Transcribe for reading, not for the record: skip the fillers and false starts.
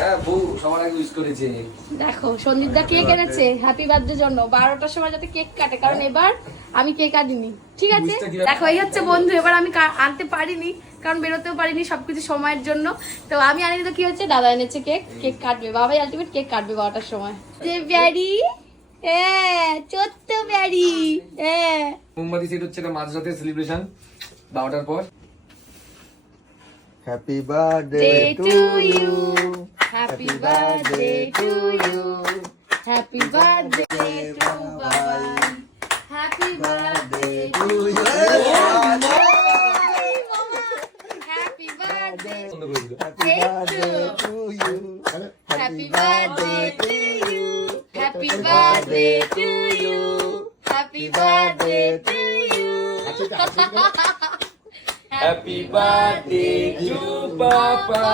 হ্যাঁ বউ সবার আগে উইশ করেছে। দেখো সন্দীপ দা কেক এনেছে হ্যাপি বার্থডে জন্য 12টার সময় যাতে কেক কাটে, কারণ এবার আমি কেক আনিনি। ঠিক আছে দেখো এই হচ্ছে বন্ধু, এবার আমি আনতে পারিনি কারণ বেরোতেও পারিনি সবকিছু সময়ের জন্য। তো আমি আনিনি তো কি হচ্ছে, দাদা এনেছে কেক, কেক কাটবে বাবাই আলটিমেট কেক কাটবে 12টার সময়। যে ব্যারি ছোট্ট ব্যারি মোমবাতি সেট হচ্ছে না মাঝরাতে সেলিব্রেশন 12টার পর। Happy birthday to you, happy birthday to you, happy birthday to Babai, happy birthday to you, happy birthday happy birthday to you, happy birthday to you, happy birthday to you, happy birthday to you, happy birthday to papa.